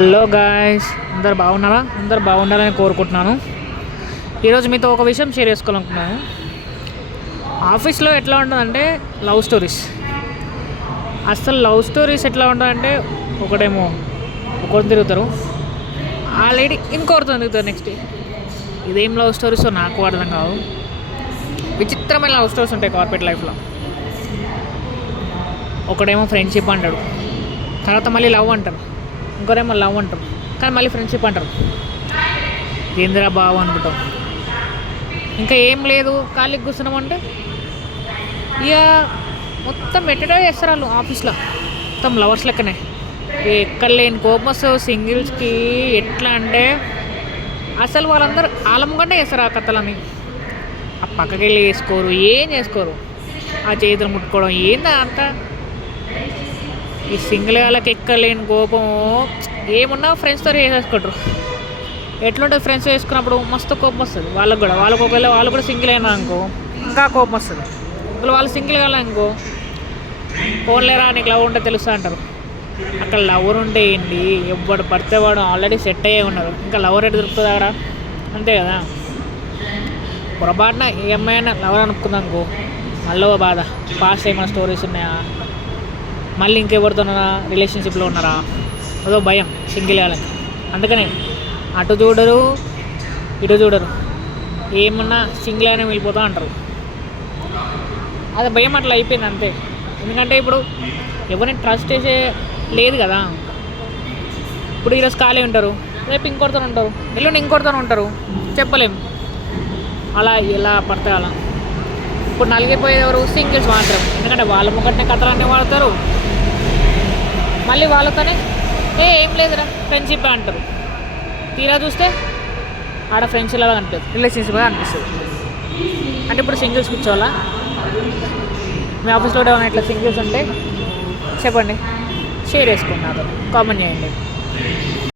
Hello guys, అందరు బాగున్నారా? అందరు బాగుండాలని కోరుకుంటున్నాను. ఈరోజు మీతో ఒక విషయం షేర్ చేసుకోవాలనుకుంటున్నాను. ఆఫీస్లో ఎట్లా ఉంటుందంటే లవ్ స్టోరీస్. అసలు లవ్ స్టోరీస్ ఎట్లా ఉంటుందంటే ఒకటేమో ఒకరు తిరుగుతారు, ఆ లేడీ ఇంకొకరితో తిరుగుతారు. నెక్స్ట్ ఇదేం లవ్ స్టోరీస్ నాకు అర్థం కావు. విచిత్రమైన లవ్ స్టోరీస్ ఉంటాయి కార్పొరేట్ లైఫ్లో. ఒకడేమో ఫ్రెండ్షిప్ అంటాడు, తర్వాత మళ్ళీ లవ్ అంటారు, ఇంకోరేమో లవ్ అంటారు కానీ మళ్ళీ ఫ్రెండ్షిప్ అంటారు. ఏందిరా బావ అనుకుంటాం. ఇంకా ఏం లేదు ఖాళీకి కూర్చున్నామంటే ఇక మొత్తం ఎట్టడే చేస్తారు వాళ్ళు ఆఫీస్లో. మొత్తం లవర్స్ లెక్కనే. ఎక్కడ లేని కోపం వస్తుంది సింగిల్స్కి. ఎట్లా అంటే అసలు వాళ్ళందరూ ఆలంకంటే చేస్తారు ఆ కథలని. ఆ పక్కకి వెళ్ళి వేసుకోరు, ఏం చేసుకోరు. ఆ చేతులు ముట్టుకోవడం ఏందా అంతా. ఈ సింగిల్ వాళ్ళకి ఎక్కలేని కోపం. ఏమున్నా ఫ్రెండ్స్తో వేసేసుకుంటారు. ఎట్లుంటుంది ఫ్రెండ్స్ వేసుకున్నప్పుడు మస్తు కోపం వస్తుంది వాళ్ళకు కూడా. వాళ్ళకు ఒకవేళ వాళ్ళు కూడా సింగిల్ అయినా అనుకో ఇంకా కోపం వస్తుంది. ఒకవేళ వాళ్ళు సింగిల్ కావాలనుకో ఫోన్లేరా నీకు లవ్ ఉంటే తెలుస్తా అంటారు. అక్కడ లవర్ ఉంటే ఏంటి, ఎవ్వడు పడితే వాడు ఆల్రెడీ సెట్ అయ్యే ఉన్నారు, ఇంకా లవర్ ఎటు దొరుకుతుంది అక్కడ? అంతే కదా. పొరపాటున ఏ అమ్మాయినా లవర్ అనుకుందనుకో మళ్ళీ బాధ. పాస్ట్ ఏమైనా స్టోరీస్ ఉన్నాయా, మళ్ళీ ఇంకెవరితోనైనా రిలేషన్షిప్లో ఉన్నారా, అదో భయం సింగిల్ వాళ్ళకి. అందుకనే అటు చూడరు ఇటు చూడరు, ఏమన్నా సింగిల్ అయినా వెళ్ళిపోతా అంటారు. అది భయం అట్లా అయిపోయింది అంతే. ఎందుకంటే ఇప్పుడు ఎవరిని ట్రస్ట్ చేసే లేదు కదా. ఇప్పుడు ఈరోజు ఖాళీ ఉంటారు, రేపు ఇంకొకరితో ఉంటారు, ఎల్లుండి ఇంకొకరితో ఉంటారు, చెప్పలేము. అలా ఎలా పడితే అలా. ఇప్పుడు నలిగిపోయేది ఎవరు? సింగిల్స్ మాత్రం. ఎందుకంటే వాళ్ళ ముఖట్నే కథలన్నీ వాడతారు, మళ్ళీ వాళ్ళతోనే ఏం లేదురా ఫ్రెండ్షిప్ అంటారు. తీరా చూస్తే ఆడ ఫ్రెండ్షిప్ లాగా అనిపిస్తుంది, రిలేషన్షిప్గా అనిపిస్తుంది. అంటే ఇప్పుడు సింగిల్స్ కూర్చోవాలా? మీ ఆఫీస్లో ఏమైనా ఇట్లా సింగిల్స్ ఉంటే చెప్పండి, షేర్ చేసుకోండి, నాతో కామెంట్ చేయండి.